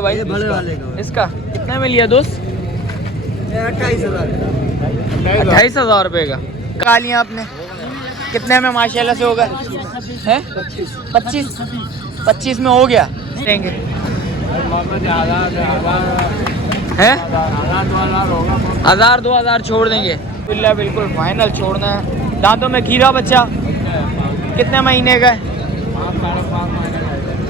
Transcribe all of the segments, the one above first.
भाई बड़े वाले का इसका कितने में लिया दोस्त? 28,000 रुपये का। कहा लिया आपने कितने में माशाल्लाह से होगा? है 25 में हो गया देंगे है 1,000-2,000 छोड़ देंगे। बिल्कुल फाइनल छोड़ना है। दांतों में खीरा बच्चा कितने महीने का है?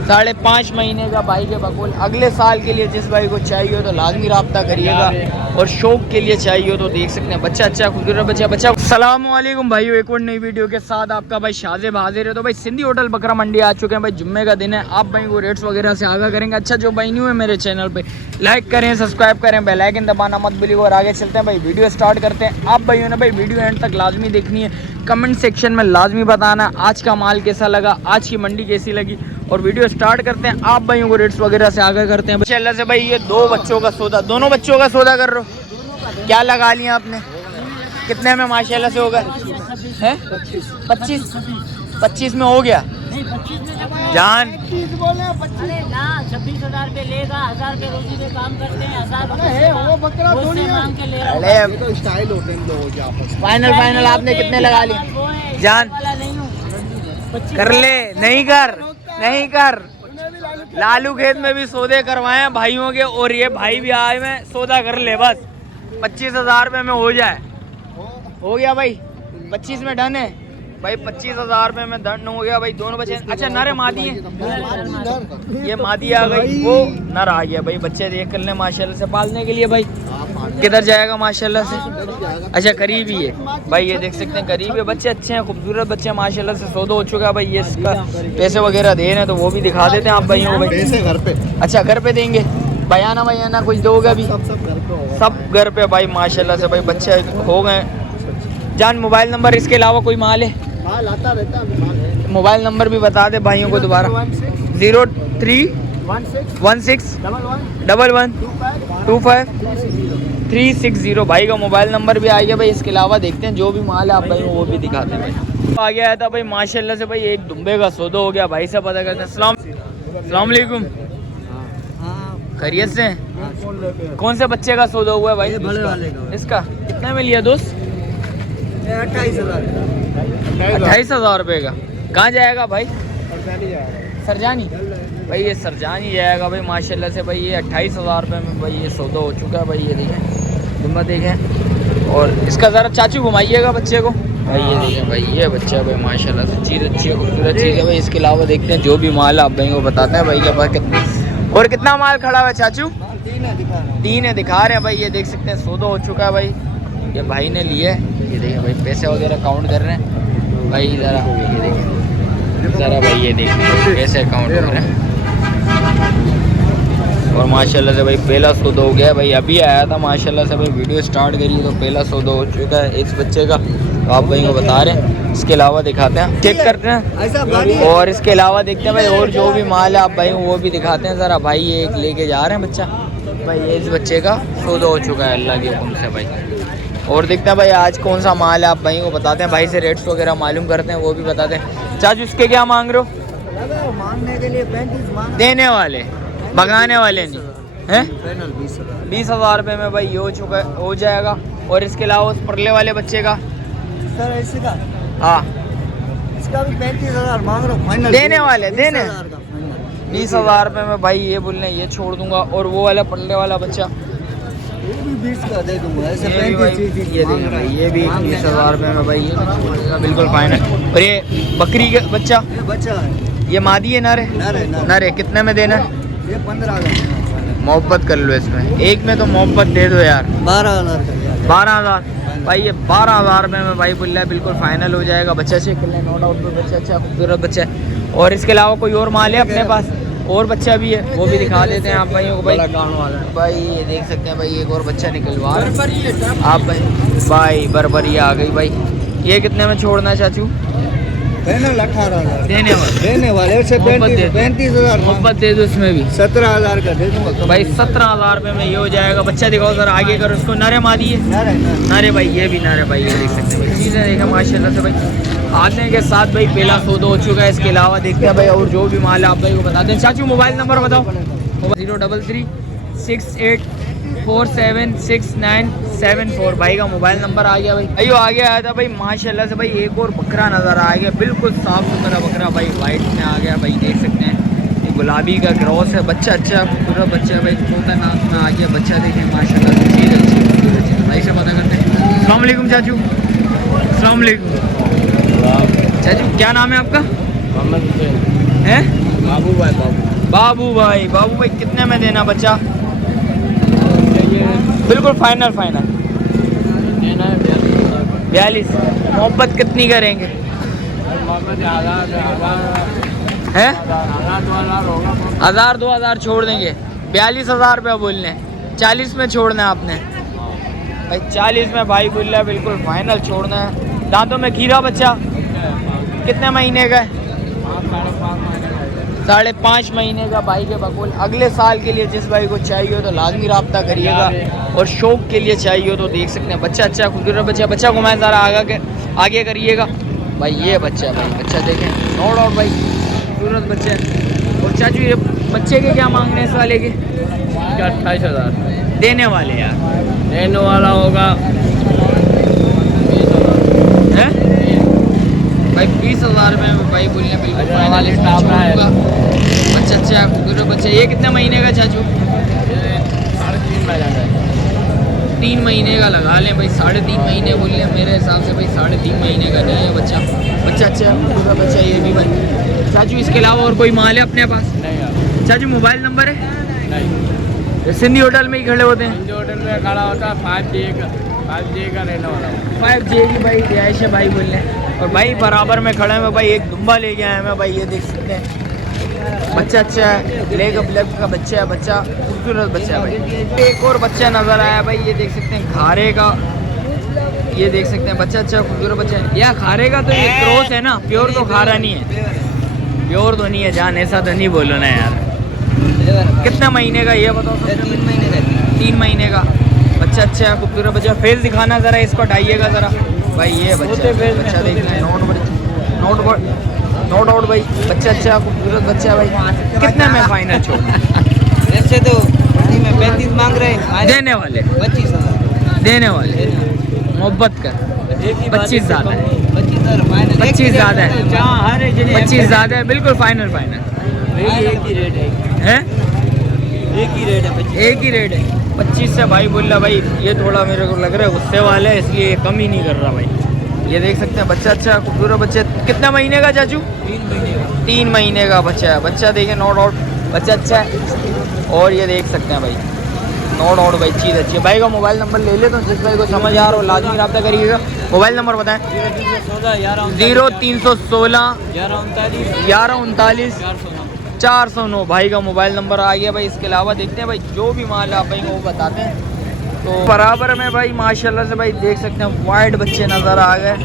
5.5 महीने का भाई के बकुल। अगले साल के लिए जिस भाई को चाहिए हो तो लाजमी रब्ता करिएगा, और शौक के लिए चाहिए हो तो देख सकते हैं। बच्चा अच्छा खूबसूरत बच्चा। अस्सलाम वालेकुम भाइयों, एक और नई वीडियो के साथ आपका भाई शाज़ेब हाजिर है। तो भाई सिंधी होटल बकरा मंडी आ चुके हैं भाई। जुम्मे का दिन है, आप भाई को रेट्स वगैरह से आगाह करेंगे। अच्छा जो भाई न्यू है मेरे चैनल पे लाइक करें, सब्सक्राइब करें, बेल आइकन दबाना मत भूलिएगा। और आगे चलते हैं भाई, वीडियो स्टार्ट करते हैं। आप भाइयों ने भाई वीडियो एंड तक लाजमी देखनी है। कमेंट सेक्शन में लाजमी बताना आज का माल कैसा लगा, आज की मंडी कैसी लगी। और वीडियो स्टार्ट करते हैं। आप भाइयों को रेट्स वगैरह से आगाह करते हैं। माशाल्लाह से भाई ये 2 बच्चों का सौदा, दोनों बच्चों का सौदा कर रहे हो? क्या लगा लिया आपने? कितने में माशाल्लाह से होगा? है 25 में हो गया जान। 26,000 रुपये लेगा, 1,000 रुपये रोजी पे काम करते हैं। 1,000 फाइनल आपने कितने लगा लिए जान? कर ले, नहीं कर। लालू खेत में भी सौदे करवाए भाइयों के, और ये भाई भी आए में सौदा कर ले। बस 25,000 रुपये में हो जाए। हो गया भाई, 25 में डन है भाई। 25,000 रुपये में डन हो गया भाई। दोनों बच्चे अच्छा नर मादी है। ये मादी आ गई, वो नर आ गया भाई। बच्चे देख कर ले माशाल्लाह से पालने के लिए भाई। किधर जाएगा माशाल्लाह से? अच्छा करीब ही है भाई, ये देख सकते हैं करीब है। बच्चे अच्छे हैं, खूबसूरत बच्चे हैं माशाल्लाह से। सौदा हो चुका है भाई। ये इसका पैसे वगैरह दे रहे हैं तो वो भी दिखा देते हैं आप भाइयों को। पैसे घर पे? अच्छा घर पे देंगे। बयाना कुछ दोगे भी? सब घर पे भाई माशाल्लाह से भाई। बच्चे हो गए जान। मोबाइल नंबर इसके अलावा कोई माल है? माल आता रहता है। मोबाइल नंबर भी बता दे भाइयों को दोबारा। 03161125 भाई का मोबाइल नंबर भी आ गया भाई। इसके अलावा देखते हैं जो भी माल है आप भाई वो भी दिखाते हैं भाई। आ गया था भाई माशाल्लाह से भाई। एक दुम्बे का सौदा हो गया भाई से पता करते हैं। अस्सलाम वालेकुम, खैरियत से? कौन से बच्चे का सौदा हुआ है भाई? बड़े वाले का। इसका कितने में लिया दोस्त? 28,000 रुपये का। कहाँ जाएगा भाई? सरजानी भाई। ये सरजानी जाएगा भाई माशाल्लाह से भाई। ये 28,000 रुपये में भाई ये सौदा हो चुका है भाई। ये देखें जुम्मा देखें, और इसका ज़रा चाचू घुमाइएगा बच्चे को भाई। ये देखें भाई, ये बच्चा है भाई माशाल्लाह से। चीज़ अच्छी है, खूबसूरत चीज़ है भाई। इसके अलावा देखते हैं जो भी माल आप भाई को बताते हैं भाई के पास कितना और कितना माल खड़ा हुआ है चाचू? 3 है दिखा रहे हैं भाई। ये देख सकते हैं सौदा हो चुका है भाई। ये भाई ने लिए, ये देखें भाई पैसे वगैरह काउंट कर रहे हैं भाई। ज़रा ये देखें ज़रा भाई, ये देखें पैसे काउंट कर रहे हैं। और माशाल्लाह से भाई पहला सौदा हो गया भाई। अभी आया था माशाल्लाह से भाई। वीडियो स्टार्ट करिए तो पहला सौदा हो चुका है इस बच्चे का। तो आप भाई को बता रहे हैं। इसके अलावा दिखाते हैं, चेक करते हैं, और इसके अलावा देखते हैं भाई और जो भी माल है आप भाई वो भी दिखाते हैं ज़रा। भाई ये एक लेके जा रहे हैं बच्चा भाई। ये इस बच्चे का सौदा हो चुका है अल्लाह के हुक्म से भाई। और देखते हैं भाई आज कौन सा माल है आप भाई को बताते हैं। भाई से रेट्स वगैरह मालूम करते हैं, वो भी बताते हैं। चाचू इसके क्या मांग रहे हो? मांगने के लिए 35 मांग, देने वाले भगाने वाले नहीं हैं। 20,000 रुपये में भाई ये हो चुका है, हो जाएगा। और इसके अलावा उस परले वाले बच्चे का सर ऐसे का, हाँ इसका भी 35,000 मांग रहा हूँ। फाइनल देने वाले 20,000 रुपये में भाई। ये बोल रहे हैं ये छोड़ दूंगा। और वो वाला परले वाला बच्चा ये भी 20 का दे दूंगा। ऐसे ये भी भाई, ये देंगे भाई। ये भी 20,000 रुपये में भाई ये बिल्कुल फाइनल। और ये बकरी का बच्चा, ये बच्चा है, ये मादी है नर है? नर है। कितने में देना है? ये 15,000। मोहब्बत कर लो इसमें, एक में तो मोहब्बत दे दो यार। 12,000 का 12,000 भाई। ये 12,000 रुपये में भाई बोल रहा है बिल्कुल फाइनल हो जाएगा। बच्चा चेक कर लें, नो डाउट बच्चा अच्छा खूबसूरत बच्चा है। और इसके अलावा कोई और माल है अपने पास? और बच्चा भी है, वो भी दिखा देते हैं आप भाइयों को भाई। भाई ये देख सकते हैं भाई, एक और बच्चा निकलवा आप भाई। बरबरी आ गई भाई। ये कितने में छोड़ना है चाचू? 18,000 देने वाले 35,000 मोहब्बत दे दो इसमें भी। 17,000 का दे दूंगा तो भाई 17,000 रुपये में ये हो जाएगा। बच्चा दिखाओ सर, आगे करो इसको। नरे मादी है? नरे भाई। ये भी नरे भाई। ये देख सकते हैं भाई, चीज़ें देखें माशाल्लाह से भाई। आने के साथ भाई पहला सौदा हो चुका है। इसके अलावा देखते हैं भाई और जो भी माल है आप भाई को बताते हैं। चाचू मोबाइल नंबर बताओ। 03368476974 भाई का मोबाइल नंबर आ गया भाई। अयो आगे आया था भाई माशाल्लाह से भाई एक और बकरा नज़र आ गया, बिल्कुल साफ सुथरा बकरा भाई, वाइट में आ गया भाई, देख सकते हैं ये गुलाबी का क्रॉस है। बच्चा अच्छा खूबसूरत बच्चा है भाई, तोता नाक में आ गया बच्चा, देखें माशाल्लाह से चीज़ अच्छी भाई से पता करते हैं। अस्सलाम वालेकुम चाचू। अस्सलाम वालेकुम चाचू, क्या नाम है आपका? मोहम्मद हुसैन। हैं? बाबू भाई। बाबू भाई कितने में देना बच्चा? बिल्कुल फाइनल देना है 42। मोहब्बत कितनी करेंगे? हैं? 1000-2000 छोड़ देंगे। 42,000 रुपया बोलने, 40 में छोड़ना है आपने भाई, 40 में भाई बोल रहा है, बिल्कुल फाइनल छोड़ना है। दांतों में खीरा बच्चा कितने महीने का है? 5.5 महीने का भाई के बकुल। अगले साल के लिए जिस भाई को चाहिए हो तो लाजमी रब्ता करिएगा, और शौक के लिए चाहिए हो तो देख सकते हैं बच्चा अच्छा खूबसूरत बच्चा घुमाए ज़रा आगे करिएगा भाई। ये बच्चा है भाई, बच्चा देखें नो डाउट भाई खूबसूरत बच्चा है। और चाचू ये बच्चे के क्या मांग रहे हैं इस वाले के? 28,000 देने वाले यार, देने वाला होगा है भाई 20,000 में भाई बोलने बिल्कुल फाइनल स्टाफ है। अच्छा खूबसूरत बच्चा। ये कितने महीने का चाचू? 3 महीने का लगा लें भाई, 3.5 महीने बोल लें मेरे हिसाब से भाई, 3.5 महीने का नहीं है बच्चा अच्छा खूबसूरत बच्चा ये भी भाई। चाचू इसके अलावा और कोई माल है अपने पास? नहीं चाचू मोबाइल नंबर है? नहीं, सिंधी होटल में ही खड़े होते हैं? हिंदी होटल में खड़ा होता है 5G का रहने वाला 5G की भाई रिहाइश है भाई बोल रहे हैं। और भाई बराबर में खड़े हैं भाई, एक दुम्बा लेके आए हैं भाई, ये देख सकते हैं बच्चा अच्छा है, लेग ब्लैक का बच्चा है, बच्चा खूबसूरत बच्चा है भाई। एक और बच्चा नज़र आया भाई, ये देख सकते हैं खारे का, ये देख सकते हैं बच्चा अच्छा खूबसूरत बच्चा है। या खारे का तो ये क्रॉस है ना, प्योर तो खारा नहीं है, प्योर तो नहीं है जान, ऐसा तो नहीं बोलो ना यार। कितना महीने का ये बताओ? 3 महीने का बच्चा अच्छा है खूबसूरत बच्चा। फेस दिखाना ज़रा, इसको हटाइएगा ज़रा भाई, ये बच्चा देखना है, नो डाउट भाई बच्चा अच्छा खूबसूरत बच्चा है भाई। कितने में फाइनल छोड़ना? वैसे तो में 35 मांग रहे हैं, देने वाले 25,000 देने वाले मोहब्बत कर 25 ज़्यादा है, 25 ज़्यादा है, 25 ज़्यादा है, बिल्कुल फाइनल एक ही रेट है, एक ही रेट है 25 से भाई बोल रहा भाई। ये थोड़ा मेरे को लग रहा है गुस्से वाला है, इसलिए ये कम ही नहीं कर रहा भाई। ये देख सकते हैं बच्चा अच्छा खूबसूरत बच्चा। कितने महीने का चाचू? 3 महीने का बच्चा है, बच्चा देखें नो डाउट बच्चा अच्छा है। और ये देख सकते हैं भाई नो डाउट भाई चीज़ अच्छी है। भाई का मोबाइल नंबर ले ले तो जिस भाई को समझ आ रहा हो लाजमी रब्ता करिएगा। मोबाइल नंबर बताएं। 0316 1139 409 भाई का मोबाइल नंबर आ गया भाई। इसके अलावा देखते हैं भाई जो भी माल आप भाई वो बताते हैं। तो बराबर में भाई माशाल्लाह से भाई देख सकते हैं वाइट बच्चे नज़र आ गए,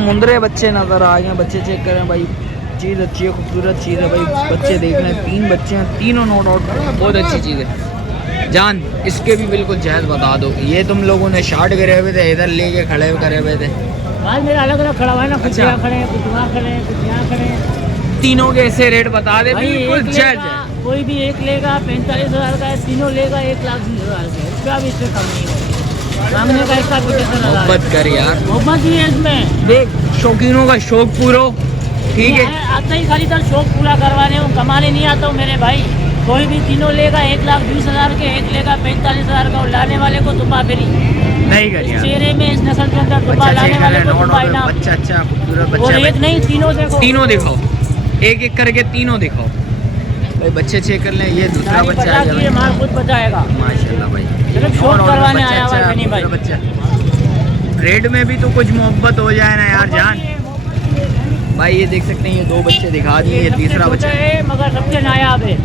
मुंदरे बच्चे नज़र आ गए। बच्चे चेक करें भाई, चीज़ अच्छी है, खूबसूरत चीज़ है भाई। बच्चे देख रहे हैं, 3 बच्चे हैं, तीनों नो डाउट बहुत अच्छी चीज़ है जान। इसके भी बिल्कुल जायज़ बता दो। ये तुम लोगों ने शार्ट करे हुए थे, इधर लेके खड़े हुए थे, माल मेरा अलग अलग खड़ा हुआ है ना, कुछ यहाँ खड़े हैं, कुछ वहाँ खड़े हैं, कुछ यहाँ खड़े हैं। तीनों के ऐसे रेट बता दे बिल्कुल जायज़ है। कोई भी एक लेगा 45,000 का है, तीनों लेगा 1,20,000 का, इसका भी इससे कम नहीं होगा। सामने का इसका 75,000 मोहब्बत कर यार, मोहब्बत ही है इसमें। देख शौकीनों का शौक पूरा ठीक है। आता ही खाली तर शौक पूरा करवाने हूँ, कमाने नहीं आता हूँ मेरे भाई। कोई भी तीनों लेगा 1,20,000 के, एक लेगा 45,000 का, और लाने वाले को दुबा फिरी नहीं कर यार। चेहरे में इस नस्ल के अंदर दुबा लाने वाले को दुबा इनाम। बच्चा अच्छा खूबसूरत और बच्चा एक नहीं तीनों देखो, तीनों दिखाओ, एक एक करके तीनों दिखाओ भाई। बच्चे चेक कर लें, ये दूसरा बच्चा है ये माल खुद बचाएगा माशाल्लाह भाई। सिर्फ शौक करवाने आया हुआ है नहीं भाई। बच्चा रेट में भी तो कुछ मोहब्बत हो जाए ना यार जान भाई। ये देख सकते हैं, ये 2 बच्चे दिखा दिए, ये तीसरा बच्चा है मगर सबसे नायाब है।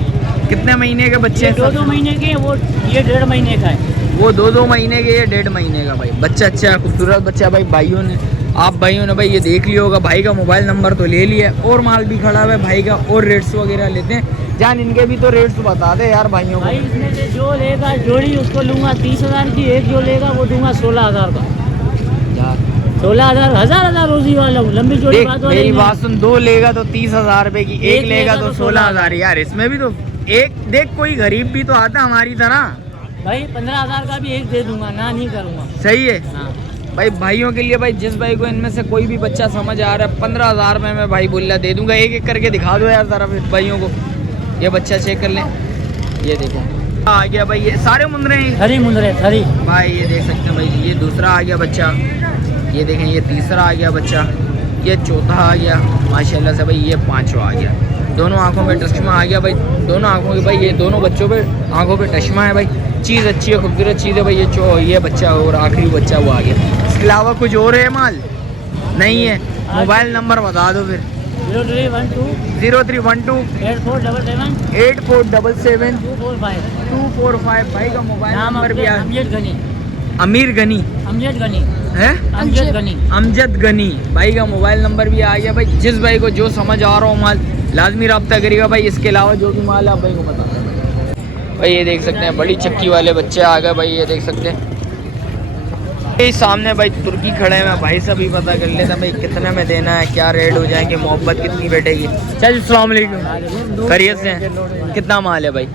कितने महीने के बच्चे? 2 महीने के, वो ये 1.5 महीने का है। वो 2 महीने के, ये 1.5 महीने का भाई। बच्चा अच्छा है, खूबसूरत बच्चा है भाई। भाइयों ने भाई ये देख लिया होगा। भाई का मोबाइल नंबर तो ले लिया, और माल भी खड़ा हुआ है भाई का, और रेट्स वगैरह लेते हैं जान। इनके भी तो रेट्स बता दे यार भाइयों को। भाई इसमें से जो लेगा जोड़ी उसको लूंगा 30,000 की, एक जो लेगा वो दूंगा 16,000 का। 16,000 हजार रोजी वाला हूँ, लंबी जोड़ी बात हो रही है। मेरी बात सुन, 2 लेगा तो 30,000 रुपए की, एक लेगा तो 16,000 यार। इसमें भी तो एक देख कोई गरीब भी तो आता हमारी तरह। भाई 15,000 का भी एक दे दूंगा, ना नहीं करूंगा। सही है हाँ भाई, भाइयों के लिए भाई, जिस भाई को इनमें से कोई भी बच्चा समझ आ रहा है 15,000 में मैं भाई बोला दे दूंगा। एक एक करके दिखा दो यार जरा फिर भाइयों को। ये बच्चा चेक कर लें, ये देखो आ गया भाई, ये सारे मुंदरे हैं थरी मुंदरे थरी। भाई, ये देख सकते हैं भाई, ये दूसरा आ गया बच्चा, ये देखें ये तीसरा आ गया बच्चा, ये चौथा आ गया माशाल्लाह से भाई, ये पांचवा आ गया। दोनों आंखों में चश्मा आ गया भाई, दोनों आंखों के भाई, ये दोनों बच्चों पे आंखों पे चश्मा है भाई। चीज़ अच्छी है, खूबसूरत चीज़ है भाई। ये बच्चा और आखिरी बच्चा वो आ गया। इसके अलावा कुछ और है माल नहीं है? मोबाइल नंबर बता दो फिर। 0312 8477 245 भाई का मोबाइल नंबर भी है। अमीर गनी है, अमजद गनी भाई का मोबाइल नंबर भी आ गया भाई। जिस भाई को जो समझ आ रहा हो माल लाजमी रब्ता करिएगा भाई। इसके अलावा जो भी माल आप भाई को बता भाई, ये देख सकते हैं बड़ी चक्की वाले बच्चे आ गए भाई, ये देख सकते हैं। ये सामने भाई तुर्की खड़े हैं, भाई से भी पता कर लेते हैं भाई कितने में देना है, क्या रेट हो जाएंगे, मोहब्बत कितनी बैठेगी। चल अस्सलाम वालेकुम, खैरियत से हैं? कितना माल है भाई?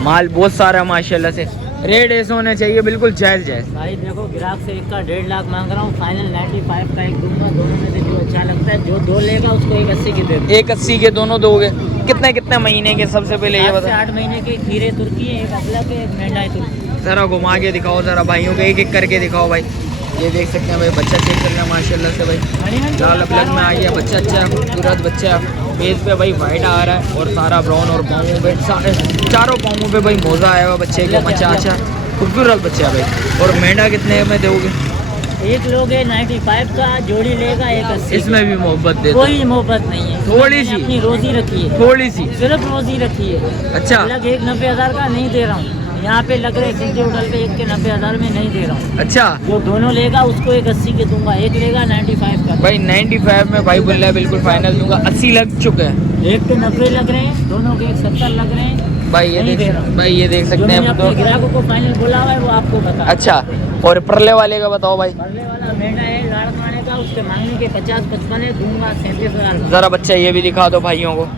माल बहुत सारा है माशाल्लाह से। रेट ऐसे होने चाहिए बिल्कुल जायज़ जायज़। भाई देखो ग्राहक से एक का 1.5 लाख मांग रहा हूँ, फाइनल 95 का एक दूंगा। दोनों में से जो अच्छा लगता है, जो दो लेगा उसको 180 की दे। 180 के दोनों दोगे? कितने कितने महीने के? सबसे पहले ये बता। 8 महीने के खीरे तुर्की है, एक अफलक है, एक मेंढा तुर्की। ज़रा घुमा के दिखाओ जरा भाइयों को, एक एक करके दिखाओ भाई। ये देख सकते हैं भाई, बच्चा चेक कर रहे हैं माशाल्लाह से भाई। लाल अपलग में आ गया बच्चा, अच्छा खूबसूरत बच्चा। फेस पे भाई वाइट आ रहा है और सारा ब्राउन, और पाँवों पे चारों पाँवों पे भाई मोजा आया हुआ बच्चे का। बच्चा अच्छा खूबसूरत बच्चा भाई। और मेंढा कितने में दोगे? एक लोग है 95 का, जोड़ी लेगा 180। इसमें भी मोहब्बत दे? कोई मोहब्बत नहीं है, थोड़ी सी अपनी रोजी रखी है, थोड़ी सी सिर्फ रोजी रखी है। अच्छा, अलग एक 90,000 का नहीं दे रहा हूँ। यहाँ पे लग रहे सीधे होटल पे एक के 90,000 में नहीं दे रहा हूँ। अच्छा, जो दोनों लेगा उसको 180 के दूंगा, एक लेगा 95 का। भाई 95 में भाई बोल रहा है बिल्कुल फाइनल दूंगा। 80 लग चुके हैं, एक के 90 लग रहे हैं, दोनों के 70 लग रहे हैं भाई। ये देख सकते हैं अपने ग्राहकों को फाइनल बोला हुआ है वो आपको बता। अच्छा, और परले वाले का बताओ भाई। परले वाला मेंढा है लाड़काने का, उसके मांगने के 50-55 है, दूंगा 37,000। जरा बच्चा ये भी दिखा दो भाइयों को।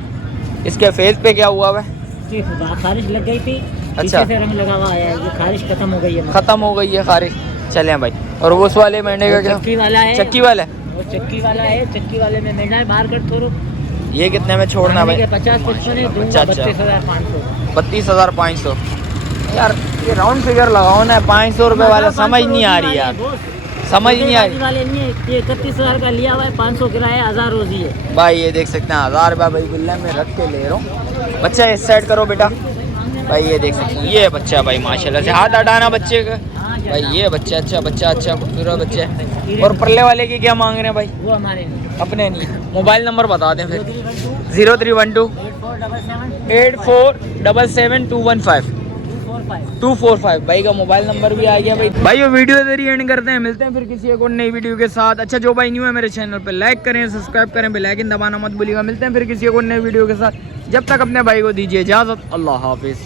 इसके फेस पे क्या हुआ है? खारिश लग गई थी, अच्छा, से रंग लगा हुआ है, ये खारिश खत्म हो गई है। खत्म हो गई है खारिश। चले भाई, और उस वाले मेंढे का क्या? चक्की वाला है, चक्की वाला वो चक्की वाला है। चक्की वाले में मेंढा है, बाहर कर थोड़ा। ये कितने में छोड़ना भाई? 50-55 है, दूंगा 32,500। 32,500 यार, ये राउंड फिगर लगाओ ना। 500 रुपए वाला समझ नहीं आ रही यार, समझ नहीं आ रही वाले नहीं है। ये 31,000 का लिया हुआ है, 500 किराया, 1000 रोजी है भाई। ये देख सकते हैं 1000 रुपया भाई गुल्ला में रख के ले रहा हूँ। बच्चा इस साइड करो बेटा भाई। ये देख सकते हैं ये बच्चा भाई माशाल्लाह से। हाथ हटाना बच्चे का भाई। ये बच्चा अच्छा खूबसूरत बच्चा है। और परले वाले की क्या मांग रहे हैं भाई? वो हमारे नहीं, अपने नहीं। मोबाइल नंबर बता दें फिर। 0312 8477 215 भाई का मोबाइल नंबर भी आ गया भाई। भाई वो वीडियो इधर ही एंड करते हैं, मिलते हैं फिर किसी एक और नई वीडियो के साथ। अच्छा, जो भाई न्यू है मेरे चैनल पे लाइक करें, सब्सक्राइब करें, बेल आइकन दबाना मत भूलिएगा। मिलते हैं फिर किसी एक और नई वीडियो के साथ। जब तक अपने भाई को दीजिए इजाज़त। अल्लाह हाफिज़।